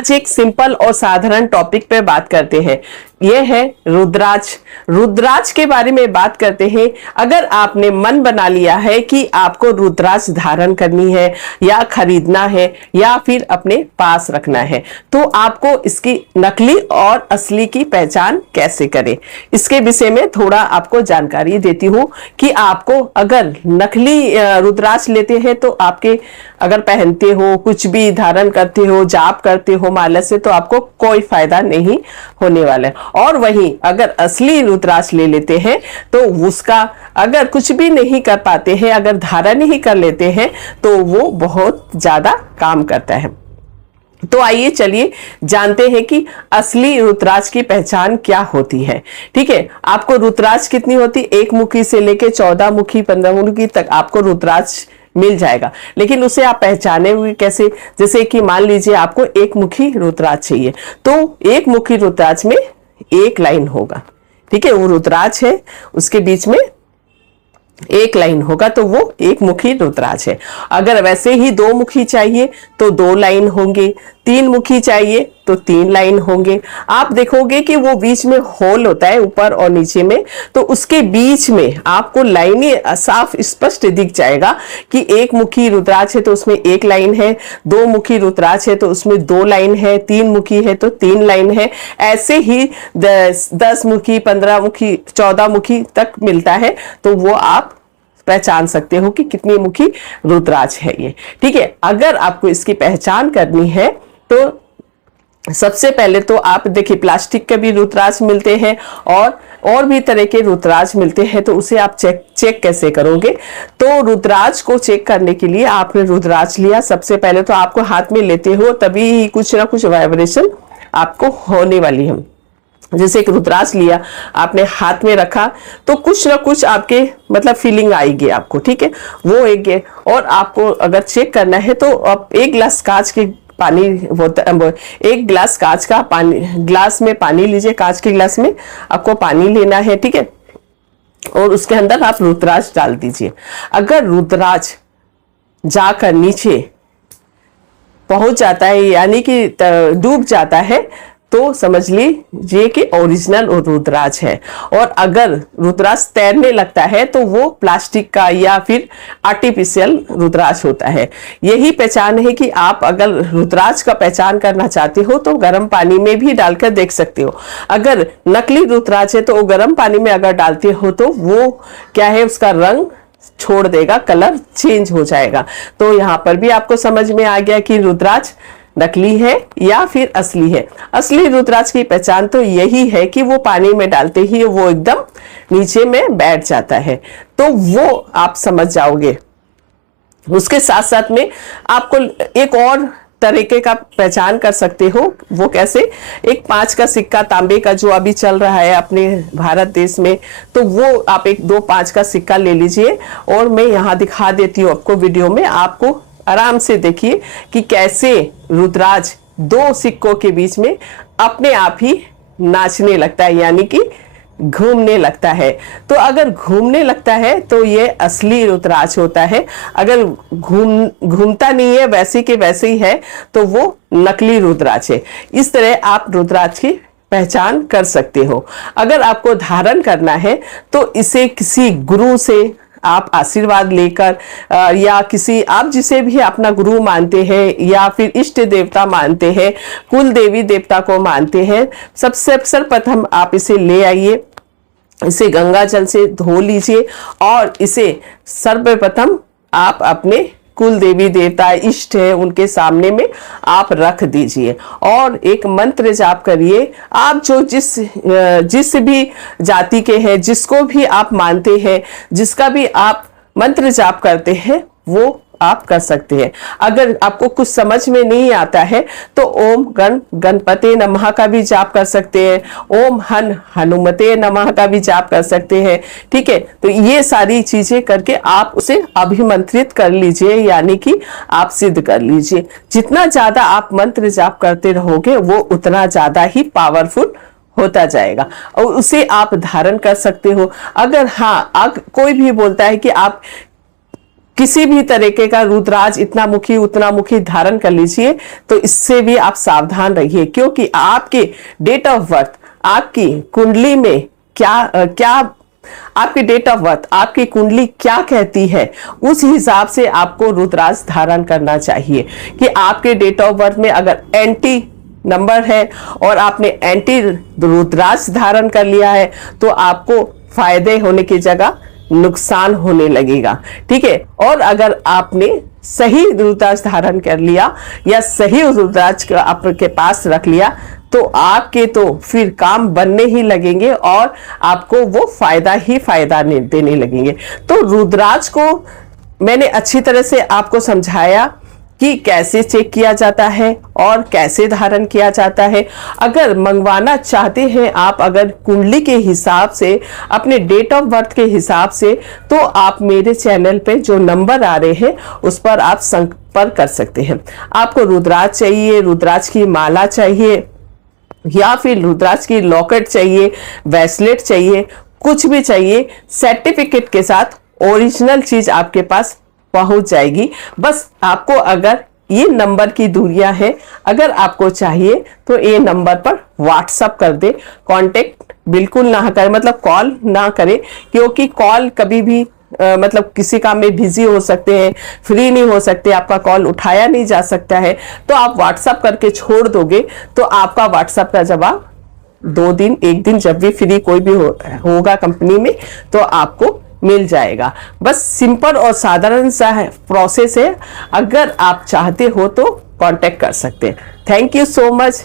आज एक सिंपल और साधारण टॉपिक पे बात करते हैं। यह है रुद्राज। रुद्राज के बारे में बात करते हैं। अगर आपने मन बना लिया है कि आपको रुद्राज धारण करनी है या खरीदना है या फिर अपने पास रखना है, तो आपको इसकी नकली और असली की पहचान कैसे करें, इसके विषय में थोड़ा आपको जानकारी देती हूँ कि आपको अगर नकली रुद्राज लेते हैं तो आपके अगर पहनते हो, कुछ भी धारण करते हो, जाप करते हो माला से, तो आपको कोई फायदा नहीं होने वाला है। और वहीं अगर असली रुद्राक्ष ले लेते हैं तो उसका अगर कुछ भी नहीं कर पाते हैं, अगर धारण ही कर लेते हैं, तो वो बहुत ज्यादा काम करता है। तो आइए चलिए जानते हैं कि असली रुद्राक्ष की पहचान क्या होती है। ठीक है, आपको रुद्राक्ष कितनी होती, एक मुखी से लेके 14 मुखी 15 मुखी तक आपको रुद्राक्ष मिल जाएगा। लेकिन उसे आप पहचाने हुए कैसे, जैसे कि मान लीजिए आपको एक मुखी रुद्राक्ष चाहिए, तो एक मुखी रुद्राक्ष में एक लाइन होगा। ठीक है, वो रुद्राक्ष है, उसके बीच में एक लाइन होगा, तो वो एक मुखी रुद्राक्ष है। अगर वैसे ही 2 मुखी चाहिए तो 2 लाइन होंगे, 3 मुखी चाहिए तो 3 लाइन होंगे। आप देखोगे कि वो बीच में होल होता है ऊपर और नीचे में, तो उसके बीच में आपको लाइनें साफ स्पष्ट दिख जाएगा कि एक मुखी रुद्राक्ष है तो उसमें एक लाइन है, 2 मुखी रुद्राक्ष है तो उसमें 2 लाइन है, 3 मुखी है तो 3 लाइन है। ऐसे ही 10 मुखी 15 मुखी 14 मुखी तक मिलता है, तो वो आप पहचान सकते हो कि कितनी मुखी रुद्राक्ष है ये। ठीक है, अगर आपको इसकी पहचान करनी है तो सबसे पहले तो आप देखिए, प्लास्टिक के भी रुद्राक्ष मिलते हैं और भी तरह के रुद्राक्ष मिलते हैं, तो उसे आप चेक कैसे करोगे। तो रुद्राक्ष को चेक करने के लिए आपने रुद्राक्ष लिया, सबसे पहले तो आपको हाथ में लेते हो तभी कुछ ना कुछ वाइब्रेशन आपको होने वाली है। जैसे एक रुद्राक्ष लिया, आपने हाथ में रखा, तो कुछ ना कुछ आपके मतलब फीलिंग आएगी आपको। ठीक है, वो एक। और आपको अगर चेक करना है तो आप एक गिलास कांच के पानी एक गिलास कांच का पानी, गिलास में पानी लीजिए, कांच के गिलास में आपको पानी लेना है। ठीक है, और उसके अंदर आप रुद्राक्ष डाल दीजिए। अगर रुद्राक्ष जाकर नीचे पहुंच जाता है, यानी कि डूब जाता है, तो समझ लीजिए कि ओरिजिनल रुद्राक्ष है। और अगर रुद्राक्ष तैरने लगता है तो वो प्लास्टिक का या फिर आर्टिफिशियल रुद्राक्ष होता है। यही पहचान है कि आप अगर रुद्राक्ष का पहचान करना चाहते हो तो गर्म पानी में भी डालकर देख सकते हो। अगर नकली रुद्राक्ष है तो वो गर्म पानी में अगर डालते हो तो वो क्या है, उसका रंग छोड़ देगा, कलर चेंज हो जाएगा। तो यहाँ पर भी आपको समझ में आ गया कि रुद्राक्ष नकली है या फिर असली है। असली रुद्राक्ष की पहचान तो यही है कि वो पानी में डालते ही वो एकदम नीचे में बैठ जाता है, तो वो आप समझ जाओगे। उसके साथ साथ में आपको एक और तरीके का पहचान कर सकते हो। वो कैसे, एक 5 का सिक्का तांबे का जो अभी चल रहा है अपने भारत देश में, तो वो आप एक 2 5 का सिक्का ले लीजिए, और मैं यहाँ दिखा देती हूँ आपको वीडियो में। आपको आराम से देखिए कि कैसे रुद्राक्ष 2 सिक्कों के बीच में अपने आप ही नाचने लगता है, यानी कि घूमने लगता है। तो अगर घूमने लगता है तो ये असली रुद्राक्ष होता है। अगर घूमता नहीं है, वैसे के वैसे ही है, तो वो नकली रुद्राक्ष है। इस तरह आप रुद्राक्ष की पहचान कर सकते हो। अगर आपको धारण करना है तो इसे किसी गुरु से आप आशीर्वाद लेकर, या किसी आप जिसे भी अपना गुरु मानते हैं या फिर इष्ट देवता मानते हैं, कुल देवी देवता को मानते हैं, सबसे सर्वप्रथम आप इसे ले आइए, इसे गंगा जल से धो लीजिए और इसे सर्वप्रथम आप अपने कुल देवी देवता इष्ट है उनके सामने में आप रख दीजिए और एक मंत्र जाप करिए। आप जो जिस भी जाति के हैं, जिसको भी आप मानते हैं, जिसका भी आप मंत्र जाप करते हैं, वो आप कर सकते हैं। अगर आपको कुछ समझ में नहीं आता है तो ओम गणपते नमः का भी जाप कर सकते हैं, ओम हनुमते नमः का भी जाप कर सकते हैं। ठीक है, तो ये सारी चीजें करके आप उसे अभिमंत्रित कर लीजिए, यानी कि आप सिद्ध कर लीजिए। जितना ज्यादा आप मंत्र जाप करते रहोगे वो उतना ज्यादा ही पावरफुल होता जाएगा और उसे आप धारण कर सकते हो। अगर कोई भी बोलता है कि आप किसी भी तरीके का रुद्राज इतना मुखी उतना मुखी धारण कर लीजिए तो इससे भी आप सावधान रहिए, क्योंकि आपके डेट ऑफ बर्थ, आपकी कुंडली में क्या आपकी डेट ऑफ बर्थ, आपकी कुंडली क्या कहती है, उस हिसाब से आपको रुद्राज धारण करना चाहिए। कि आपके डेट ऑफ बर्थ में अगर एंटी नंबर है और आपने एंटी रुद्राज धारण कर लिया है तो आपको फायदे होने की जगह नुकसान होने लगेगा। ठीक है, और अगर आपने सही रुद्राज धारण कर लिया या सही रुद्राज आपके पास रख लिया तो आपके तो फिर काम बनने ही लगेंगे और आपको वो फायदा ही फायदा देने लगेंगे। तो रुद्राज को मैंने अच्छी तरह से आपको समझाया कि कैसे चेक किया जाता है और कैसे धारण किया जाता है। अगर मंगवाना चाहते हैं आप, अगर कुंडली के हिसाब से, अपने डेट ऑफ बर्थ के हिसाब से, तो आप मेरे चैनल पे जो नंबर आ रहे हैं उस पर आप संपर्क कर सकते हैं। आपको रुद्राज चाहिए, रुद्राज की माला चाहिए या फिर रुद्राज की लॉकेट चाहिए, ब्रेसलेट चाहिए, कुछ भी चाहिए, सर्टिफिकेट के साथ ओरिजिनल चीज आपके पास पहुंच जाएगी। बस आपको अगर ये नंबर की दूरियां हैं, अगर आपको चाहिए तो ये नंबर पर व्हाट्सअप कर दे। कांटेक्ट बिल्कुल ना करें, मतलब कॉल ना करें, क्योंकि कॉल कभी भी मतलब किसी काम में बिजी हो सकते हैं, फ्री नहीं हो सकते, आपका कॉल उठाया नहीं जा सकता है। तो आप व्हाट्सअप करके छोड़ दोगे तो आपका व्हाट्सअप का जवाब 2 दिन 1 दिन जब भी फ्री कोई भी होगा कंपनी में तो आपको मिल जाएगा। बस सिंपल और साधारण सा प्रोसेस है। अगर आप चाहते हो तो कांटेक्ट कर सकते हैं। Thank you so much.